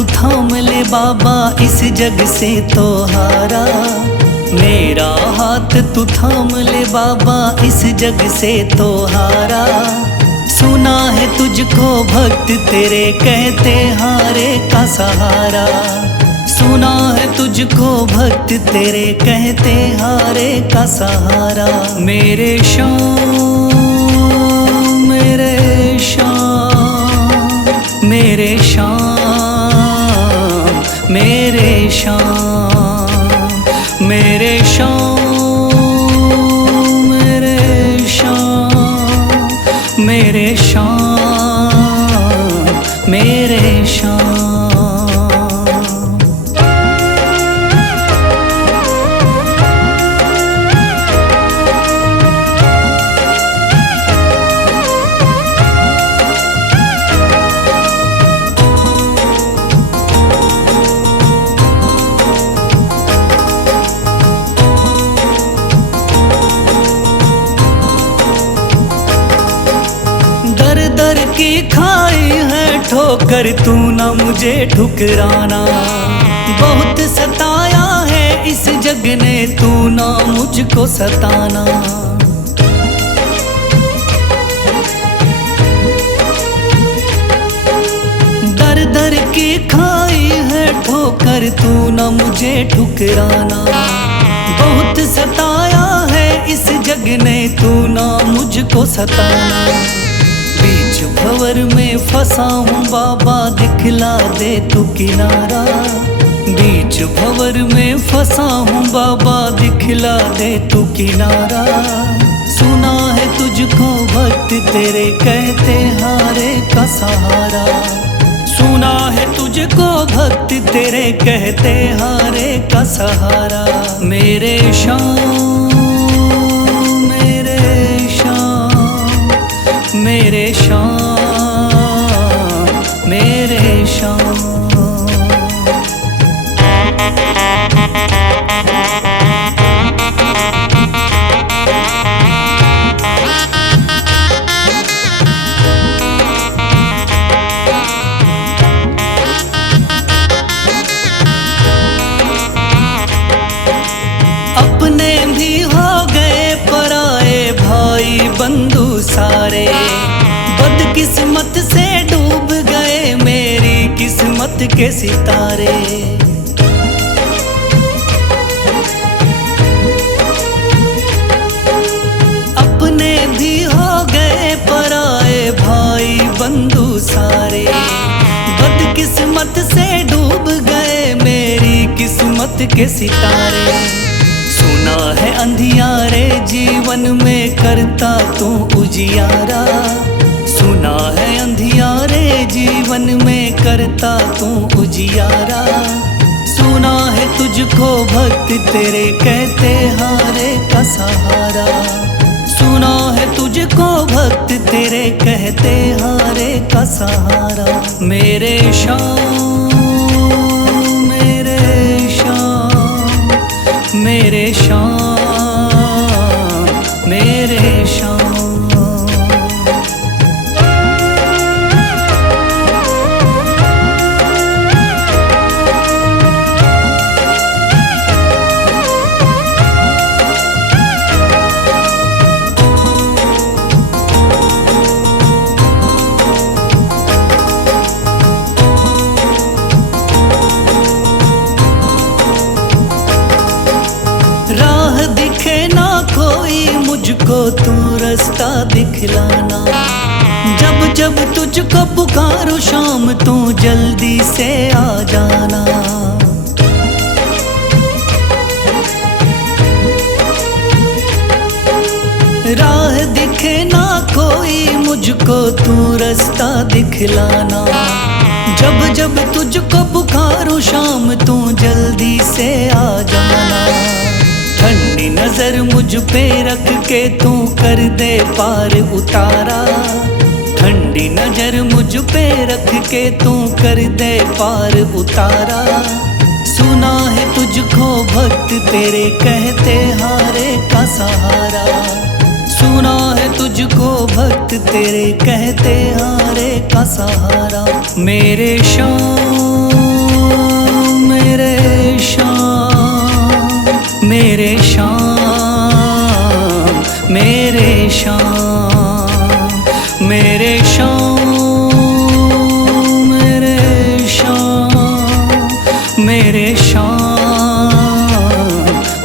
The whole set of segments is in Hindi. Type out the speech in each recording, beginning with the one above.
तू थाम ले बाबा इस जग से तो हारा। मेरा हाथ तू थाम ले बाबा इस जग से तो हारा। सुना है तुझको भक्त तेरे कहते हारे का सहारा। सुना है तुझको भक्त तेरे कहते हारे का सहारा। मेरे श्याम मेरे श्याम मेरे श्याम मेरे श्याम मेरे श्याम मेरे श्याम मेरे श्याम मेरे श्याम। दर की खाई है ठोकर तू ना मुझे ठुकराना। बहुत सताया है इस जग ने तू ना मुझको सताना। दर दर की खाई है ठोकर तू ना मुझे ठुकराना। बहुत सताया है इस जग ने तू ना मुझको सताना। बीच भंवर में फंसा हूँ बाबा दिखला दे तू किनारा। बीच भंवर में फंसा हूँ बाबा दिखला दे तू किनारा। सुना है तुझको भक्त तेरे कहते हारे का सहारा। सुना है तुझको भक्त तेरे कहते हारे का सहारा। मेरे श्याम मेरे श्याम मेरे श्याम मेरे श्याम। अपने भी हो गए पराए भाई बंधु सारे। बदकिस्मत से डूब गए मेरी किस्मत के सितारे। अपने भी हो गए पराए भाई बंधु सारे। बदकिस्मत से डूब गए मेरी किस्मत के सितारे। सुना है अंधियारे जीवन में करता तू उजियारा। सुना है अंधियारे जीवन में करता तू उजियारा। सुना है तुझको भक्त तेरे कहते हारे का सहारा। सुना है तुझको भक्त तेरे कहते हारे का सहारा। मेरे श्याम मेरे श्याम मेरे श्याम मेरे श्याम। राह दिखे ना कोई मुझको तू रास्ता दिखलाना। जब जब तुझको पुकारूं शाम तू जल्दी से आ जाना। राह दिखे ना कोई मुझको तू रास्ता दिखलाना। जब जब तुझको पुकारूं शाम तू जल्दी से आ जाना। ठंडी नजर मुझ पे रख के तू कर दे पार उतारा। ठंडी नजर मुझ पे रख के तू कर दे पार उतारा। सुना है तुझको भक्त तेरे कहते हारे का सहारा। सुना है तुझको भक्त तेरे कहते हारे का सहारा। मेरे श्याम मेरे श्याम, मेरे श्याम, मेरे श्याम, मेरे श्याम, मेरे श्याम, मेरे श्याम,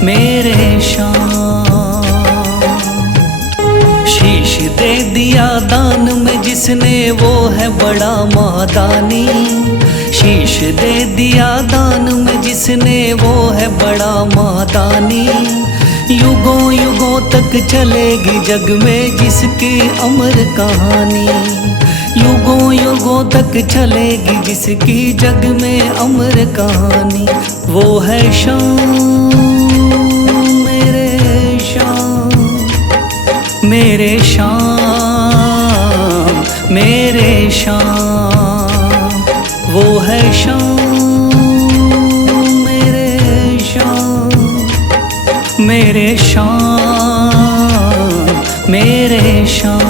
मेरे श्याम। शीश दे दिया दान में जिसने वो है बड़ा महादानी। शीश दे दिया दान में जिसने वो है बड़ा महादानी। युगों युगों तक चलेगी जग में जिसकी अमर कहानी। युगों युगों तक चलेगी जिसकी जग में अमर कहानी। वो है श्याम, मेरे श्याम, मेरे श्याम, मेरे श्याम। वो है श्याम, मेरे श्याम, मेरे श्याम, मेरे श्याम।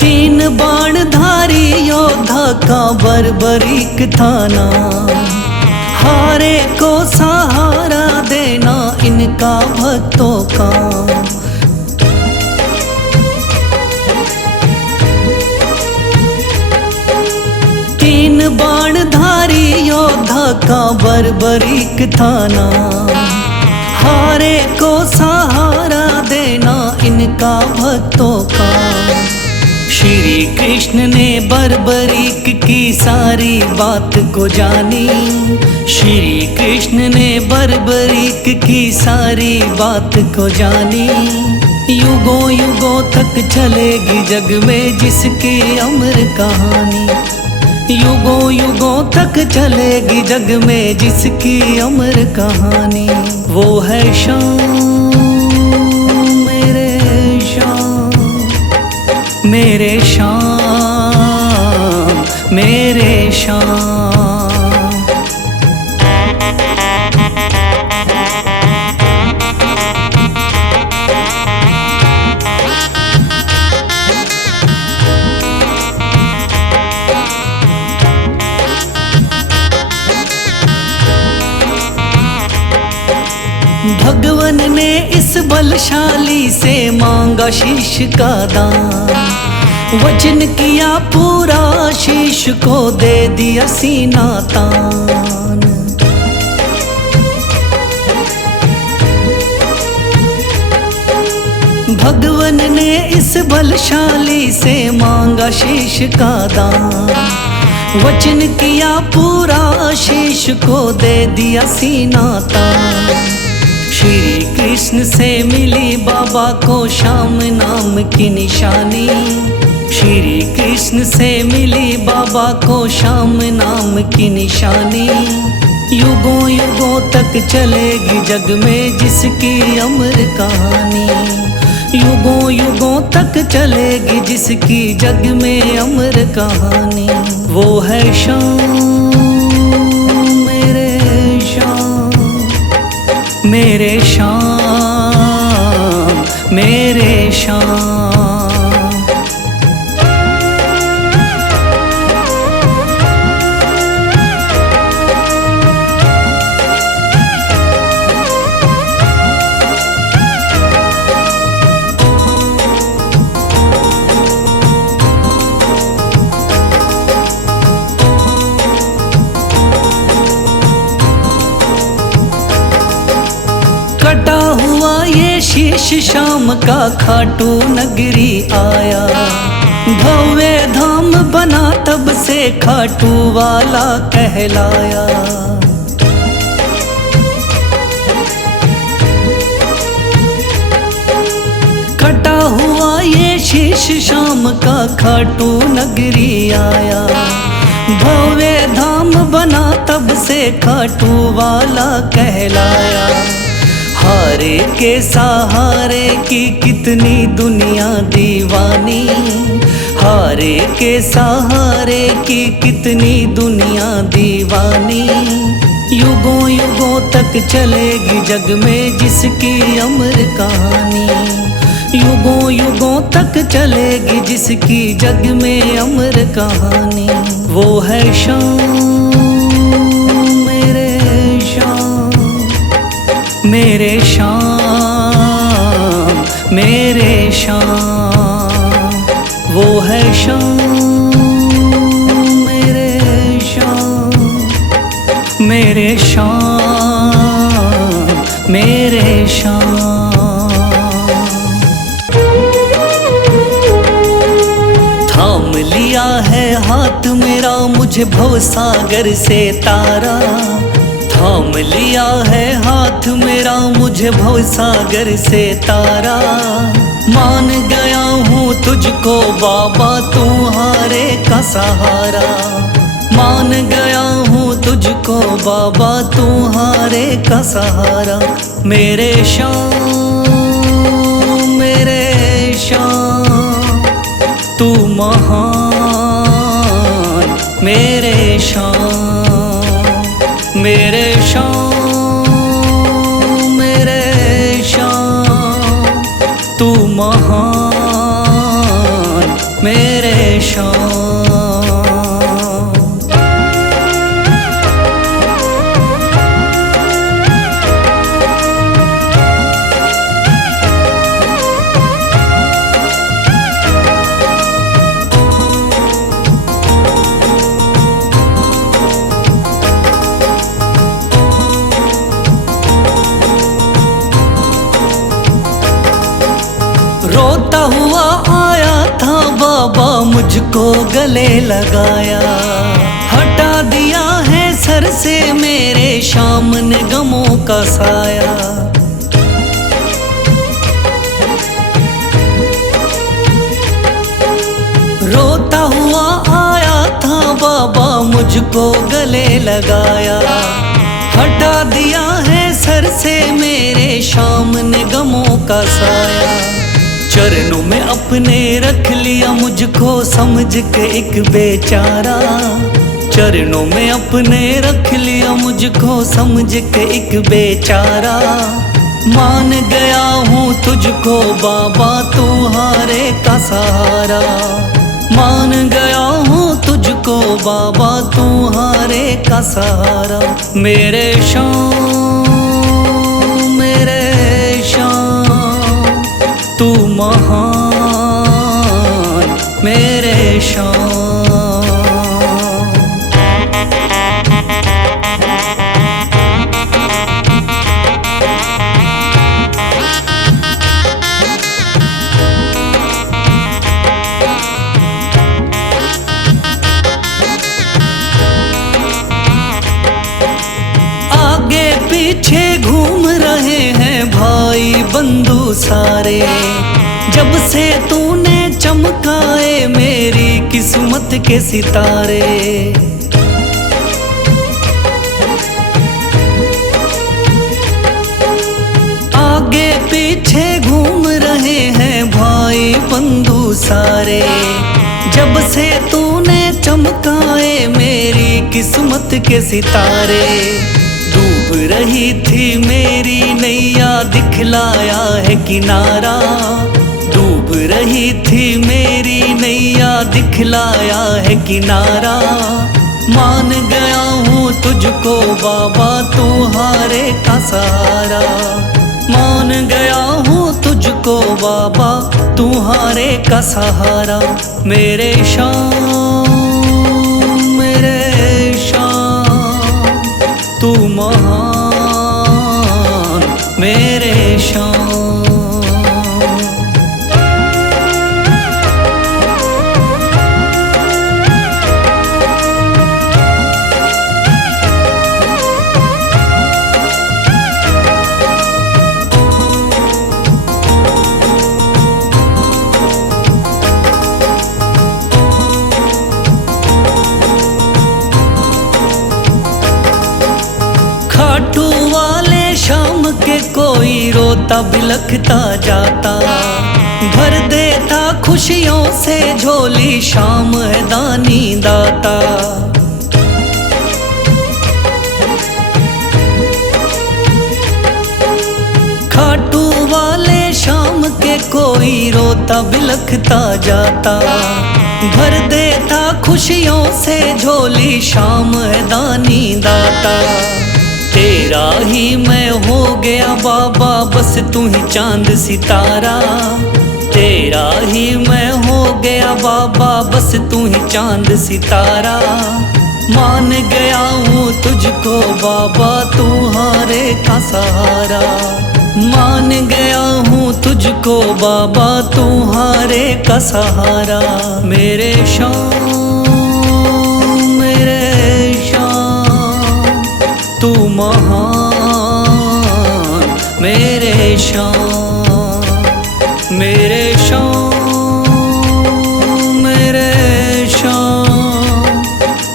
तीन बाणधारी योद्धा का बर्बरीक थाना। हारे को सहारा देना इनका भक्तों का। तीन बाणधारी योद्धा का बर्बरीक थाना। हारे को सहारा देना इनका भक्तों का। श्री कृष्ण ने बर्बरीक की सारी बात को जानी। श्री कृष्ण ने बर्बरीक की सारी बात को जानी। युगों युगों तक चलेगी जग में जिसकी अमर कहानी। युगों युगों तक चलेगी जग में जिसकी अमर कहानी। वो है श्याम, मेरे श्याम, मेरे श्याम, मेरे श्याम। भगवन ने इस बलशाली से मांगा शीश का दान। वचन किया पूरा शीश को दे दिया सीना तान। भगवन ने इस बलशाली से मांगा शीश का दान। वचन किया पूरा शीश को दे दिया सीना तान। श्री कृष्ण से मिली बाबा को श्याम नाम की निशानी। श्री कृष्ण से मिली बाबा को श्याम नाम की निशानी। युगों युगों तक चलेगी जग में जिसकी अमर कहानी। युगों युगों तक चलेगी जिसकी जग में अमर कहानी। वो है श्याम, मेरे श्याम, मेरे श्याम, मेरे श्याम। कटा हुआ ये शीश शाम का खाटू नगरी आया। भव्य धाम बना तब से खाटू वाला कहलाया। कटा हुआ ये शीश शाम का खाटू नगरी आया। भव्य धाम बना तब से खाटू वाला कहलाया। हारे के सहारे की कितनी दुनिया दीवानी, हारे के सहारे की कितनी दुनिया दीवानी। युगों युगों तक चलेगी जग में जिसकी अमर कहानी, युगों युगों तक चलेगी जिसकी जग में अमर कहानी। वो है शाम मेरे शाम, मेरे शाम मेरे शाम। वो है शाम मेरे शाम, मेरे शाम मेरे शाम। थाम लिया है हाथ मेरा मुझे भवसागर से तारा, थाम लिया है हाथ मेरा मुझे भवसागर से तारा। मान गया हूँ तुझको बाबा तुम्हारे का सहारा, मान गया हूँ तुझको बाबा तुम्हारे का सहारा। मेरे शाम मेरे शाम तू महान, मेरे शाम मेरे शाम मेरे शाम तू महान, मेरे शाम। रोता हुआ आया था बाबा मुझको गले लगाया, हटा दिया है सर से मेरे शाम ने गमों का साया। रोता हुआ आया था बाबा मुझको गले लगाया, हटा दिया है सर से मेरे शाम ने गमों का साया। चरणों में अपने रख लिया मुझको समझ के एक बेचारा, चरणों में अपने रख लिया मुझको समझ के एक बेचारा। मान गया हूँ तुझको बाबा तुम्हारे का सहारा, मान गया हूँ तुझको बाबा तुम्हारे का सहारा। मेरे शाम मेरे शाम तू महान, मेरे शाम। आगे पीछे घूम रहे हैं भाई बंधु सारे, जब से तूने चमकाए मेरी किस्मत के सितारे। आगे पीछे घूम रहे हैं भाई बंधु सारे, जब से तूने चमकाए मेरी किस्मत के सितारे। डूब रही थी मेरी नैया दिखलाया है किनारा, डूब रही थी मेरी नैया दिखलाया है किनारा। मान गया हूँ तुझको बाबा तुम्हारे का सहारा, मान गया हूँ तुझको बाबा तुम्हारे का सहारा। मेरे शाम मेरे शाम तू महान, मेरे शाम। खाटू वाले शाम के कोई रोता बिलखता जाता, भर देता खुशियों से झोली शाम है दानी दाता। खाटू वाले शाम के कोई रोता बिलखता जाता, भर देता खुशियों से झोली शाम है दानी दाता। तेरा ही मैं हो गया बाबा बस तू ही चांद सितारा, तेरा ही मैं हो गया बाबा बस तू ही चांद सितारा। मान गया हूँ तुझको बाबा तू हारे का सहारा, मान गया हूँ तुझको बाबा तू हारे का सहारा। मेरे शाम तू महान, मेरे शाम मेरे शाम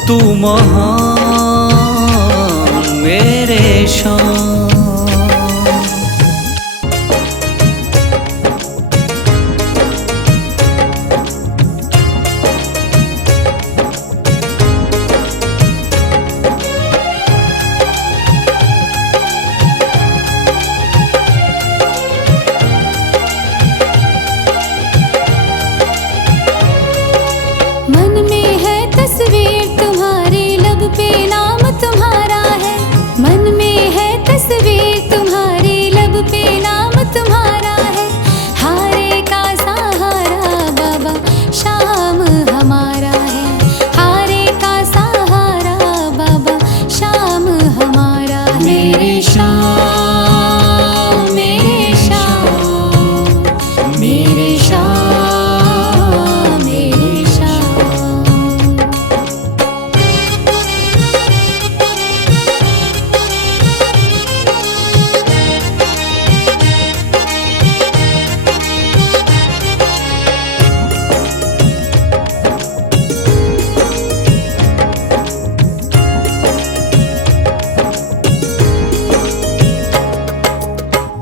तू महान मेरे शाम। मन में है तस्वीर तुम्हारी, लब पे नाम तुम्हारा है। मन में है तस्वीर तुम्हारी, लब पे नाम तुम्हारा है। हारे का सहारा बाबा शाम हमारा है, हारे का सहारा बाबा शाम हमारा है। मेरे शाम मेरे शाम मेरे शाम मेरे शाम।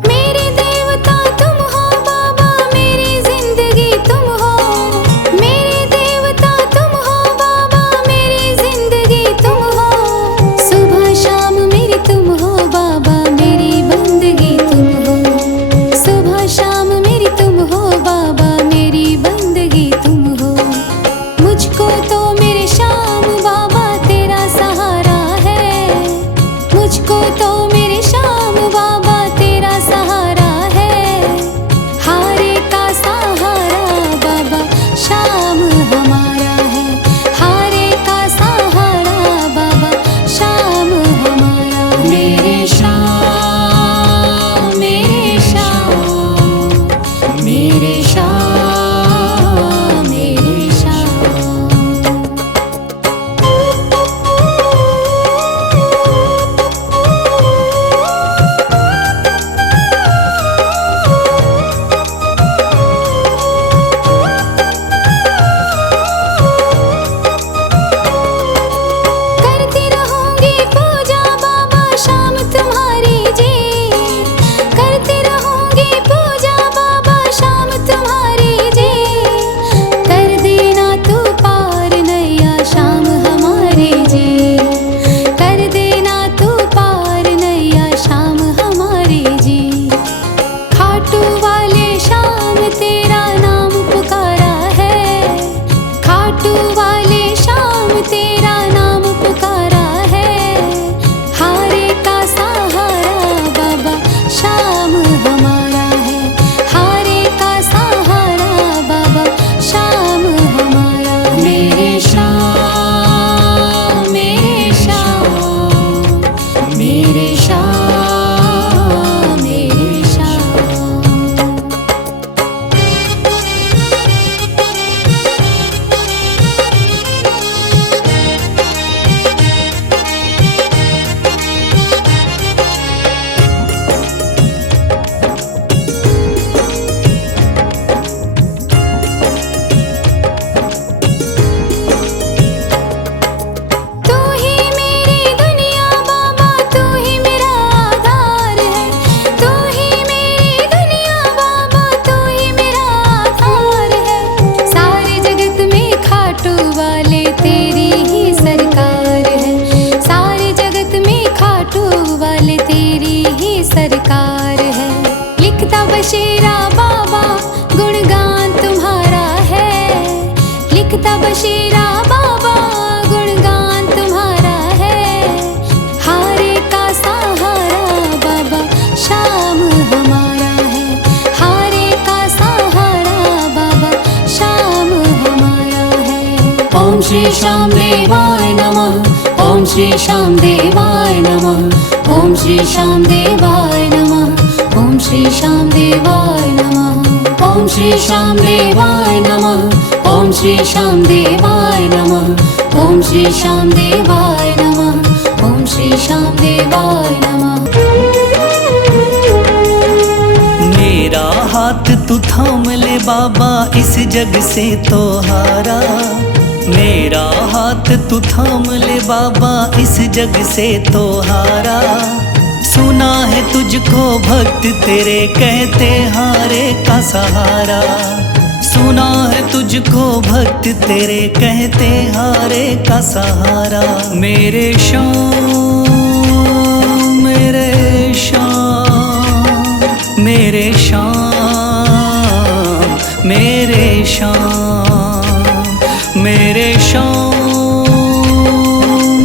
मेरे देवता तुम हो बाबा, मेरी जिंदगी तुम हो। मेरे देवता तुम हो बाबा, मेरी जिंदगी तुम हो। सुबह शाम मेरी तुम हो बाबा, मेरी बंदगी तुम हो। सुबह शाम मेरी तुम हो बाबा, मेरी बंदगी तुम हो। मुझको तो मेरे शाम बाबा तेरा सहारा है, मुझको तो मेरे शाम बाबा तेरा सहारा है। हारे का सहारा बाबा शाम हमारा है, हारे का सहारा बाबा शाम हमारा है। मेरे शाम मेरे शाम मेरे शाम मेरे शाम। करती रहूंगी पूजा बाबा शाम तुम्हारी जी, करती रहूंगी पूजा बाबा शाम तुम्हारी जी। कर देना तू पार नैया शाम हमारे जी, कर देना तू पार नैया शाम हमारे जी। खाटू वाले शाम तेरा नाम पुकारा है, खाटू वाले शाम तेरा नाम पुकारा है। हारे का सहारा बाबा शाम हमारा है, हारे का सहारा बाबा शाम हमारा है। मेरे शाम मेरे शाम मेरे शाम मेरे शाम। तू ही मेरी दुनिया बाबा, तू ही मेरा श्री श्याम देवाय नमः। ओम श्री श्याम देवाय नमः। ओम श्री श्याम देवाय नमः। ओम श्री श्याम देवाय नमः। ओम श्री श्याम देवाय नमः। ओम श्री श्याम देवाय नमः। ओम श्री श्याम देवाय नमः। ओम श्री श्याम देवाय नमः। मेरा हाथ तू थाम ले बाबा, इस जग से तो हारा। मेरा हाथ तू थाम ले बाबा, इस जग से तो हारा। सुना है तुझको भक्त तेरे कहते हारे का सहारा। सुना है तुझको भक्त तेरे कहते हारे का सहारा। मेरे श्याम मेरे श्याम मेरे श्याम मेरे श्याम मेरे श्याम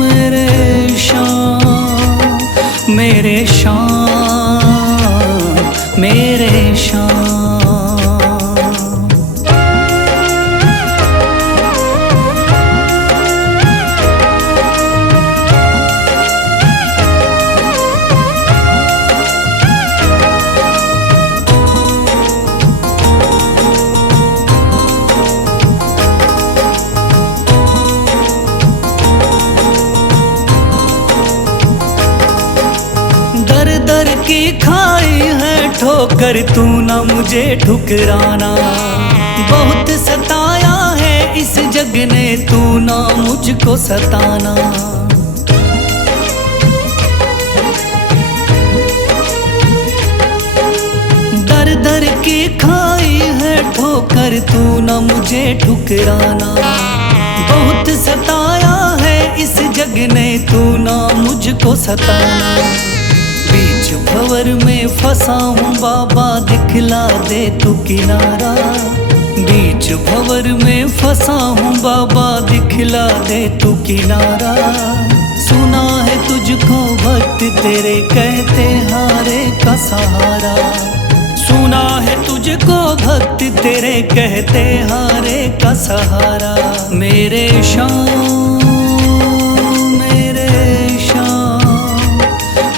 मेरे श्याम मेरे श्याम मेरे श्याम। दर की खाई है ठोकर, तू ना मुझे ठुकराना। बहुत सताया है इस जग ने, तू ना मुझको सताना। दर दर की खाई है ठोकर, तू ना मुझे ठुकराना। बहुत सताया है इस जग ने, तू ना मुझको सताना। बीच भंवर में फंसा हूँ बाबा, दिखला दे तू किनारा। बीच भंवर में फंसा हूँ बाबा, दिखला दे तू किनारा। सुना है तुझको भक्त तेरे कहते हारे का सहारा। सुना है तुझको भक्त तेरे कहते हारे का सहारा। मेरे श्याम मेरे श्याम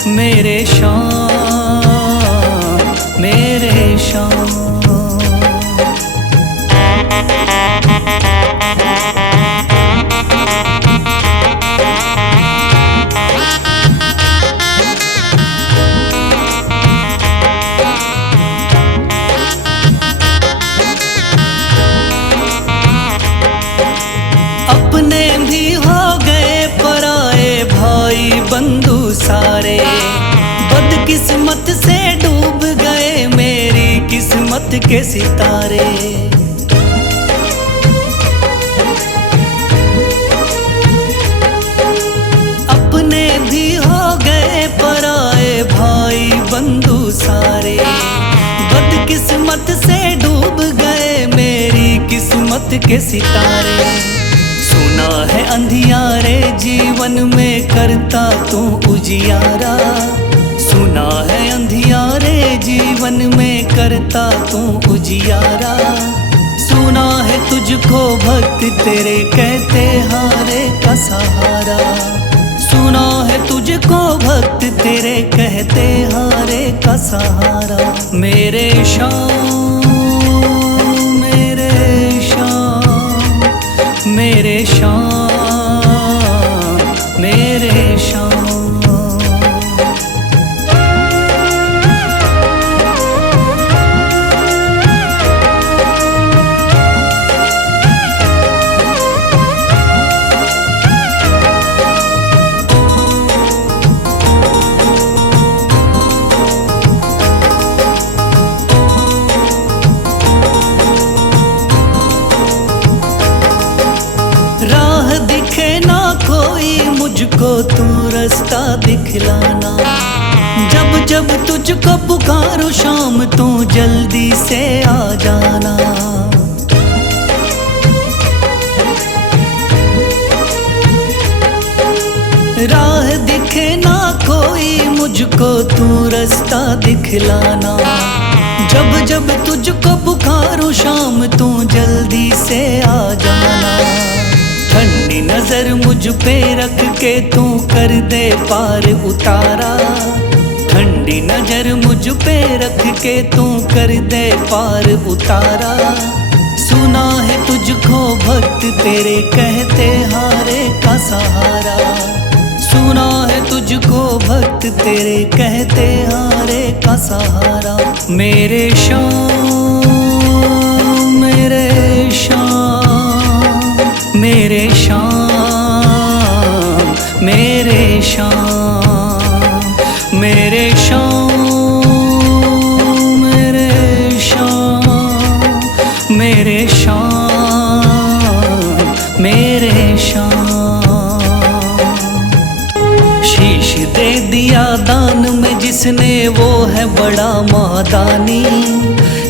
मेरे श्याम मेरे श्याम। अपने भी हो गए पराए भाई बंधु सारे। बदकिस्मत से डूब गए मेरी किस्मत के सितारे। अपने भी हो गए पराए भाई बंधु सारे। बदकिस्मत से डूब गए मेरी किस्मत के सितारे। सुना है अंधियारे जीवन में करता तू उजियारा। सुना है अंधियारे जीवन में करता तू उजियारा। सुना है तुझको भक्त तेरे कहते हारे का सहारा। सुना है तुझको भक्त तेरे कहते हारे का सहारा। मेरे श्याम मेरे श्याम मेरे श्याम मेरे श्याम। राह दिखे ना कोई मुझको, तू रास्ता दिखलाना। जब जब तुझको पुकारूं शाम, तू जल्दी से आ जाना। राह दिखे ना कोई मुझको, तू रास्ता दिखलाना। जब जब तुझको पुकारूं शाम, तू जल्दी से आ जाना। ठंडी नजर मुझ पे रख के तू कर दे पार उतारा। ठंडी नजर मुझ पे रख के तू कर दे पार उतारा। सुना है तुझको भक्त तेरे कहते हारे का सहारा। सुना है तुझको भक्त तेरे कहते हारे का सहारा। मेरे श्याम मेरे श्याम मेरे श्याम मेरे श्याम मेरे श्याम मेरे श्याम मेरे श्याम मेरे श्याम। शीश दे दिया दान में जिसने वो है बड़ा महादानी।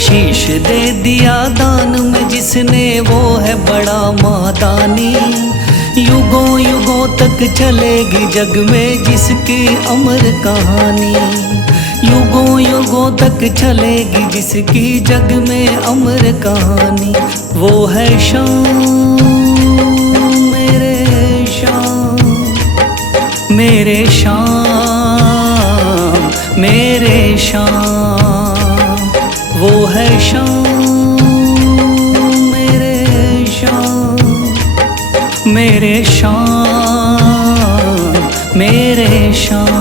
शीश दे दिया दान में जिसने वो है बड़ा महादानी। युगों युगों तक चलेगी जग में जिसकी अमर कहानी। युगों युगों तक चलेगी जिसकी जग में अमर कहानी। वो है श्याम मेरे श्याम मेरे श्याम मेरे श्याम। वो है श्याम मेरे श्याम मेरे श्याम मेरे श्याम।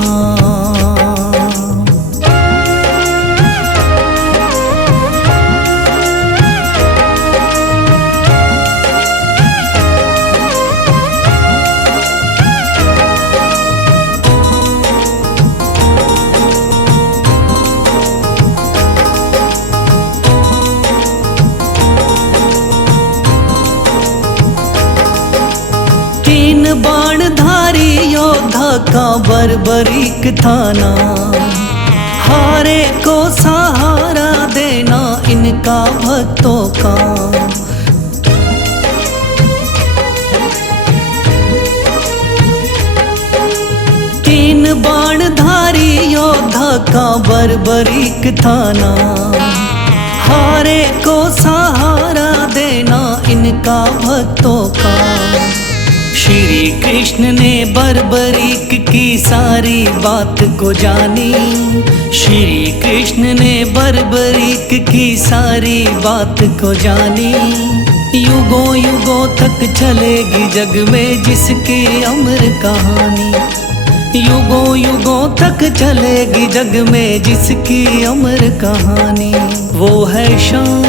बाणधारी योद्धा का बर्बरीक थाना। हारे को सहारा देना इनका भक्तों का। तीन बाणधारी योद्धा का बर्बरीक थाना। हारे को सहारा देना इनका भक्तों का। श्री कृष्ण ने बर्बरीक की सारी बात को जानी। श्री कृष्ण ने बर्बरीक की सारी बात को जानी। युगों युगों तक चलेगी जग में जिसकी अमर कहानी। युगों युगों तक चलेगी जग में जिसकी अमर कहानी। वो है श्याम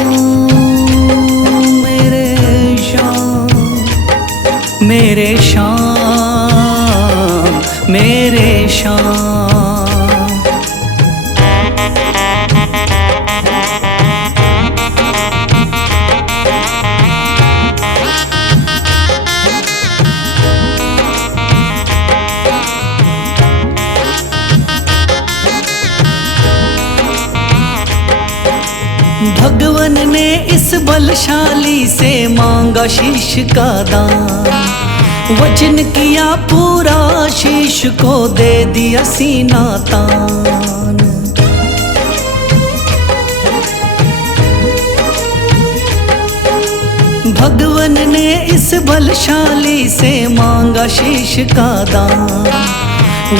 मेरे श्याम मेरे श्याम मेरे श्याम। भगवन ने इस बलशाली से मांगा शीश का दान। वचन किया पूरा शीश को दे दिया सीना तान। भगवन ने इस बलशाली से मांगा शीश का दान।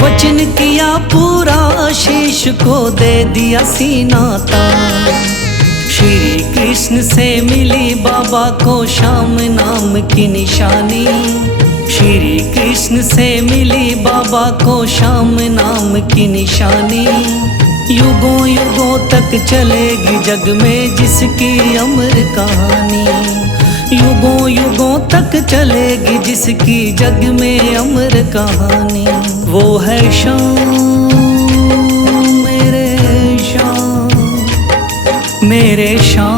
वचन किया पूरा शीश को दे दिया सीना तान। श्री कृष्ण से मिली बाबा को श्याम नाम की निशानी। श्री कृष्ण से मिली बाबा को श्याम नाम की निशानी। युगों युगों तक चलेगी जग में जिसकी अमर कहानी। युगों युगों तक चलेगी जिसकी जग में अमर कहानी। वो है श्याम मेरे श्याम मेरे श्याम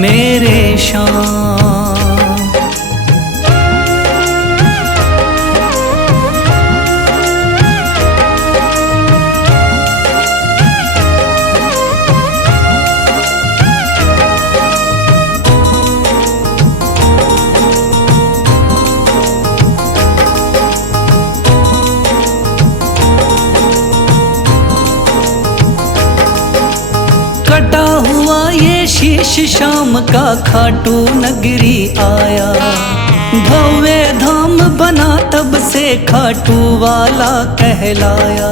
मेरे श्याम। कटा हुआ ये शीश शाम का खाटू नगरी आया। भव्य धाम बना तब से खाटू वाला कहलाया।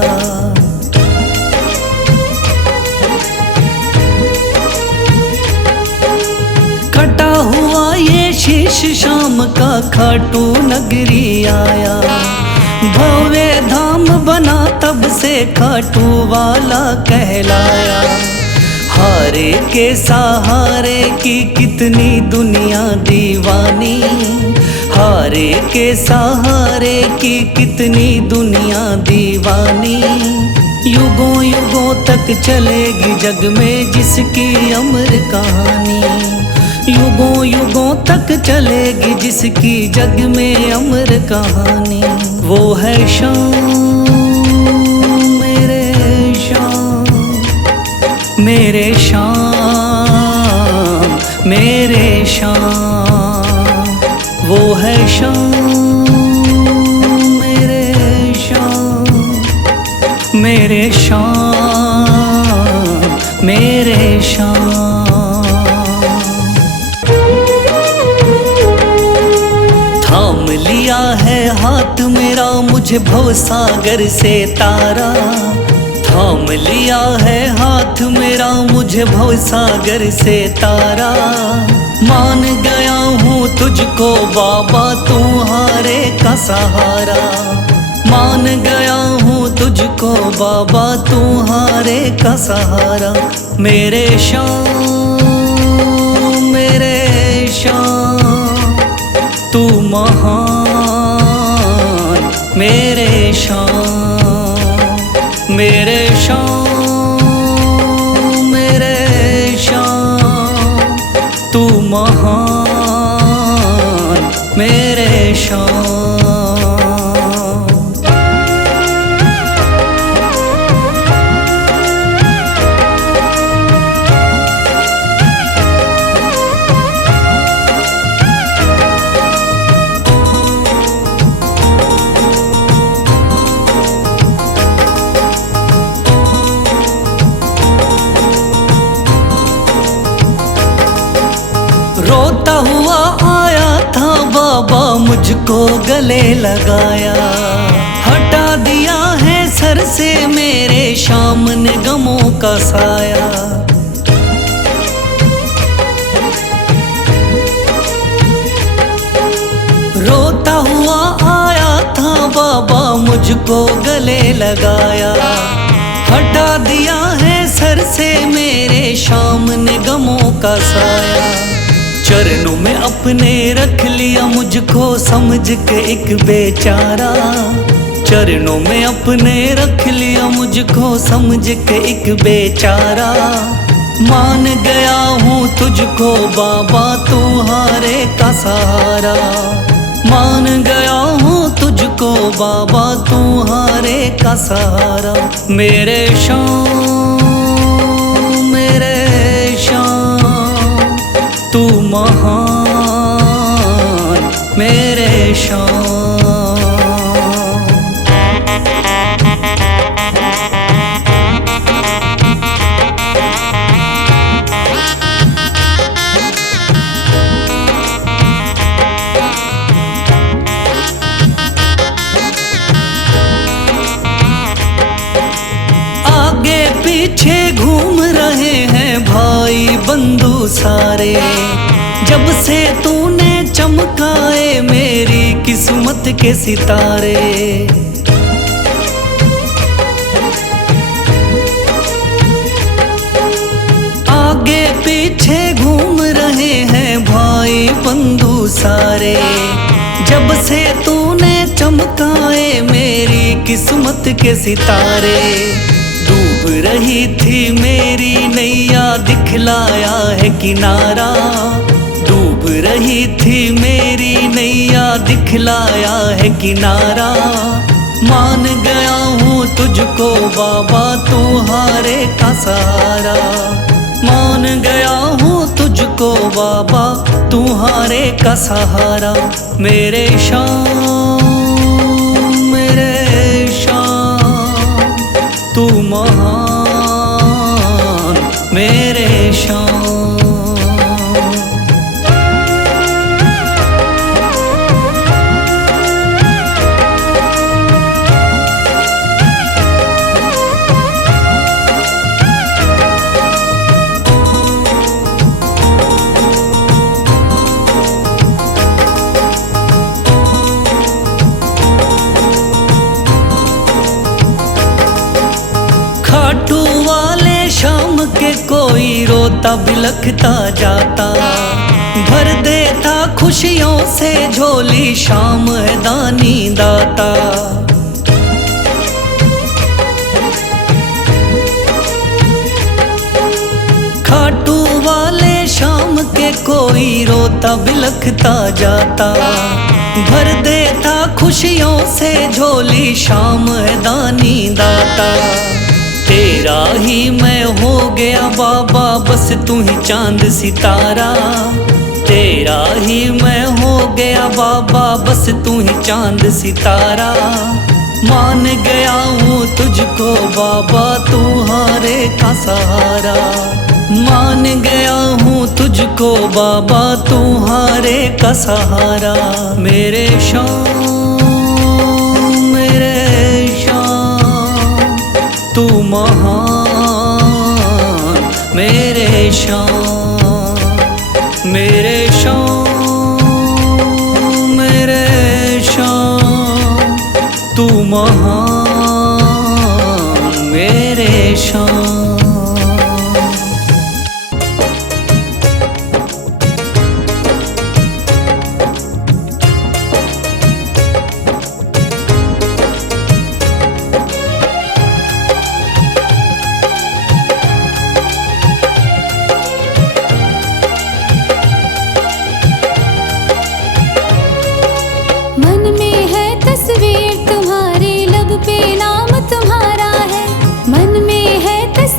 कटा हुआ ये शीश शाम का खाटू नगरी आया। भव्य धाम बना तब से खाटू वाला कहलाया। हारे के सहारे की कितनी दुनिया दीवानी, हारे के सहारे की कितनी दुनिया दीवानी। युगों युगों तक चलेगी जग में जिसकी अमर कहानी, युगों युगों तक चलेगी जिसकी जग में अमर कहानी। वो है शाम मेरे शाम, मेरे शाम मेरे शाम। वो है शाम मेरे शाम, मेरे शाम मेरे शाम। थाम लिया है हाथ मेरा मुझे भवसागर से तारा, थाम लिया है हाथ मेरा मुझे भवसागर से तारा। मान गया हूँ तुझको बाबा तुम्हारे का सहारा, मान गया हूँ तुझको बाबा तुम्हारे का सहारा। मेरे शाम मेरे शाम तू महान, मेरे शाम मेरे शाम मेरे शाम तू महान, मेरे शाम। रोता हुआ आया था बाबा मुझको गले लगाया, हटा दिया है सर से मेरे शाम ने गमों का साया। रोता हुआ आया था बाबा मुझको गले लगाया, हटा दिया है सर से मेरे शाम ने गमों का साया। चरणों में अपने रख लिया मुझको समझ के एक बेचारा, चरणों में अपने रख लिया मुझको समझ के एक बेचारा। मान गया हूँ तुझको बाबा तुम्हारे का सहारा, मान गया हूँ तुझको बाबा तुम्हारे का सहारा। मेरे शाम मेरे शाम तू महान, मेरे शाम। आगे पीछे घूम रहे हैं भाई बंधु सारे, जब से तूने चमकाए मेरी किस्मत के सितारे। आगे पीछे घूम रहे हैं भाई बंधु सारे, जब से तूने चमकाए मेरी किस्मत के सितारे। डूब रही थी मेरी नैया दिखलाया है किनारा, डूब रही थी मेरी नैया दिखलाया है किनारा। मान गया हूँ तुझको बाबा तुम्हारे का सहारा, मान गया हूँ तुझको बाबा तुम्हारे का सहारा। मेरे शाम मेरे शाम तू महान, मेरे शाम। खाटू वाले शाम के कोई रोता बिलखता जाता, भर देता खुशियों से झोली शाम है दानी दाता। खाटू वाले शाम के कोई रोता बिलखता जाता, भर देता खुशियों से झोली शाम है दानी दाता। तेरा ही मैं हो गया बाबा बस तू ही चांद सितारा, तेरा ही मैं हो गया बाबा बस तू ही चांद सितारा। मान गया हूँ तुझको बाबा तू हारे का सहारा, मान गया हूँ तुझको बाबा तू हारे का सहारा। मेरे शाम तू महान, मेरे शाम मेरे शाम तू महान, मेरे शाम। मन में है तस्वीर तुम्हारी, लब पे नाम तुम्हारा है। मन में है तस्वीर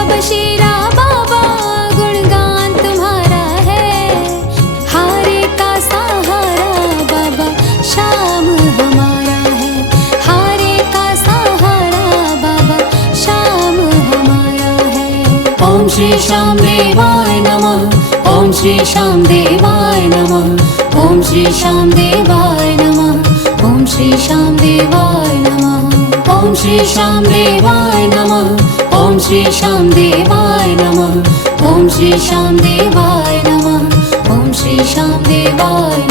सब शेरा बाबा गुणगान तुम्हारा है। हारे का सहारा बाबा श्याम हमारा है। हारे का सहारा बाबा श्याम हमारा है। ओम श्री श्याम देवाय नमः। ओम श्री श्याम देवाय नमः। ओम श्री श्याम देवाय नमः। ओम श्री श्याम देवाय नमः। ओम श्री श्याम देवाय नमः। ओम श्री श्याम देवाय नमः। ओम श्री श्याम देवाय नमः। ओम श्री श्याम देवाय